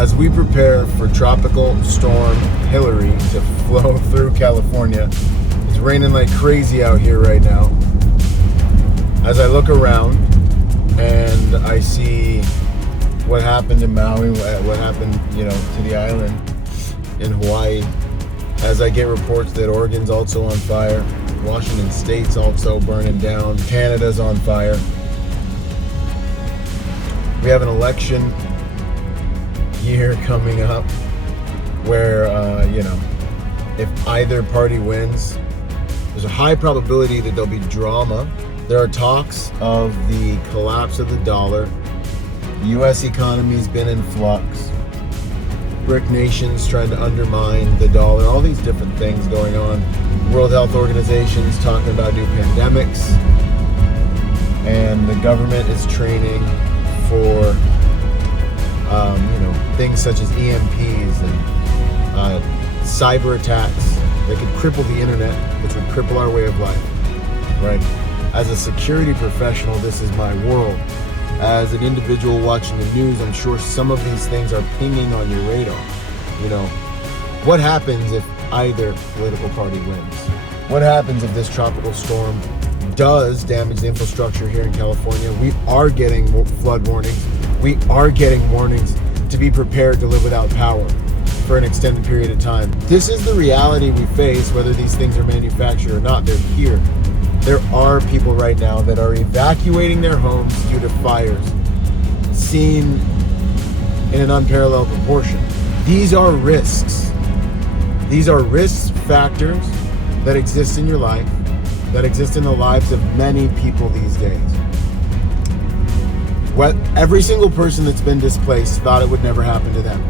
As we prepare for Tropical Storm Hillary to flow through California, it's raining like crazy out here right now. As I look around and I see what happened in Maui, what happened, to the island in Hawaii, as I get reports that Oregon's also on fire, Washington State's also burning down, Canada's on fire. We have an election year coming up where, if either party wins, there's a high probability that there'll be drama. There are talks of the collapse of the dollar. The U.S. economy's been in flux. BRIC nations trying to undermine the dollar, all these different things going on. World Health Organization's talking about new pandemics. And the government is training for things such as EMPs and cyber attacks that could cripple the internet, which would cripple our way of life, right? As a security professional, this is my world. As an individual watching the news, I'm sure some of these things are pinging on your radar. What happens if either political party wins? What happens if this tropical storm does damage the infrastructure here in California? We are getting flood warnings. We are getting warnings to be prepared to live without power for an extended period of time. This is the reality we face, whether these things are manufactured or not. They're here. There are people right now that are evacuating their homes due to fires seen in an unparalleled proportion. These are risks. These are risk factors that exist in your life, that exist in the lives of many people these days. Every single person that's been displaced thought it would never happen to them.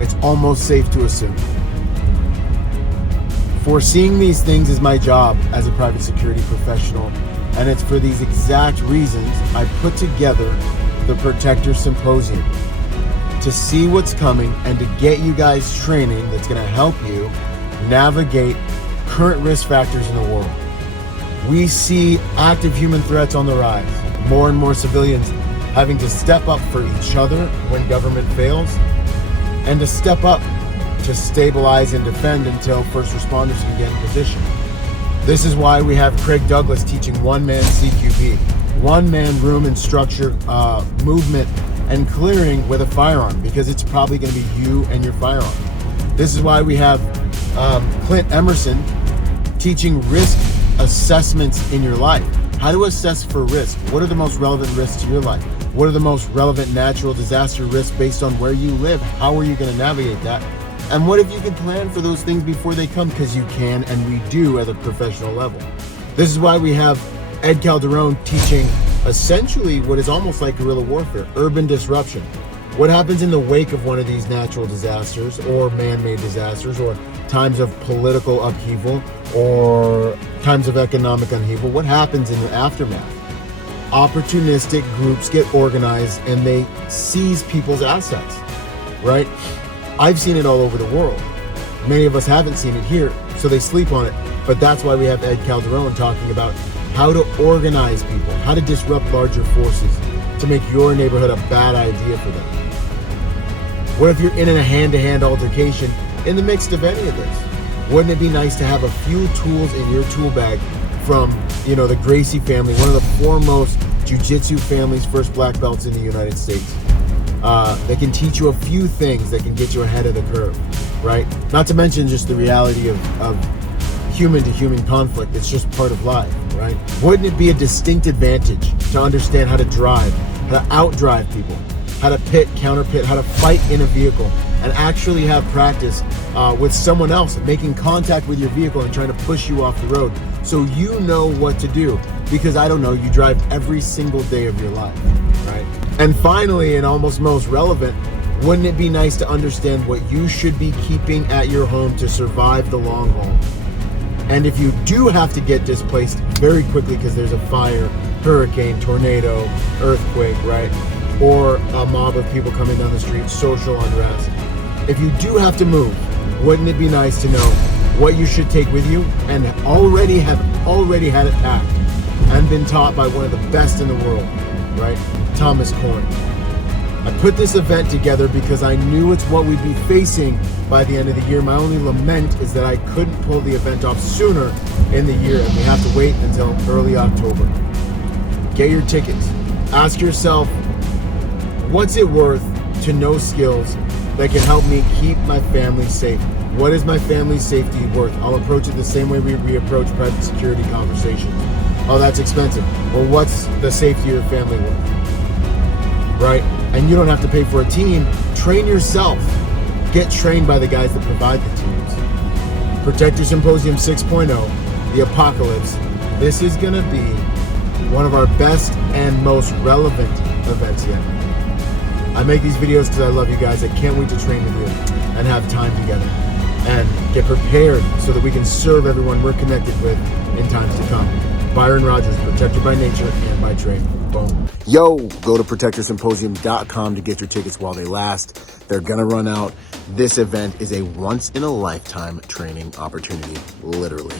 It's almost safe to assume. Foreseeing these things is my job as a private security professional, and it's for these exact reasons I put together the Protector Symposium, to see what's coming and to get you guys training that's going to help you navigate current risk factors in the world. We see active human threats on the rise, more and more civilians having to step up for each other when government fails, and to step up to stabilize and defend until first responders can get in position. This is why we have Craig Douglas teaching Man CQB, one-man room and structure movement and clearing with a firearm, because it's probably going to be you and your firearm. This is why we have Clint Emerson teaching risk assessments in your life. How to assess for risk. What are the most relevant risks to your life? What are the most relevant natural disaster risks based on where you live? How are you going to navigate that? And what if you can plan for those things before they come? Because you can, and we do at a professional level. This is why we have Ed Calderon teaching essentially what is almost like guerrilla warfare, urban disruption. What happens in the wake of one of these natural disasters or man-made disasters or times of political upheaval or times of economic upheaval? What happens in the aftermath? Opportunistic groups get organized and they seize people's assets, right? I've seen it all over the world. Many of us haven't seen it here, so they sleep on it. But that's why we have Ed Calderon talking about how to organize people, how to disrupt larger forces to make your neighborhood a bad idea for them. What if you're in a hand-to-hand altercation in the midst of any of this? Wouldn't it be nice to have a few tools in your tool bag from, the Gracie family, one of the foremost jiu-jitsu families, first black belts in the United States. They can teach you a few things that can get you ahead of the curve, right? Not to mention just the reality of human-to-human conflict. It's just part of life, right? Wouldn't it be a distinct advantage to understand how to drive, how to outdrive people, how to pit, counter pit, how to fight in a vehicle, and actually have practice with someone else, making contact with your vehicle and trying to push you off the road so you know what to do? Because I don't know, you drive every single day of your life, right? And finally, and almost most relevant, wouldn't it be nice to understand what you should be keeping at your home to survive the long haul? And if you do have to get displaced very quickly because there's a fire, hurricane, tornado, earthquake, right? Or a mob of people coming down the street, social unrest. If you do have to move, wouldn't it be nice to know what you should take with you and already had it packed and been taught by one of the best in the world, right? Thomas Coyne. I put this event together because I knew it's what we'd be facing by the end of the year. My only lament is that I couldn't pull the event off sooner in the year, and we have to wait until early October. Get your tickets. Ask yourself, what's it worth to know skills that can help me keep my family safe? What is my family's safety worth? I'll approach it the same way we approach private security conversations. Oh, that's expensive. Well, what's the safety of your family worth? Right? And you don't have to pay for a team. Train yourself. Get trained by the guys that provide the teams. Protector Symposium 6.0, the apocalypse. This is going to be one of our best and most relevant events yet. I make these videos because I love you guys. I can't wait to train with you and have time together and get prepared so that we can serve everyone we're connected with in times to come. Byron Rodgers, protector by nature and by trade. Boom. Yo, go to protectorsymposium.com to get your tickets while they last. They're going to run out. This event is a once-in-a-lifetime training opportunity, literally.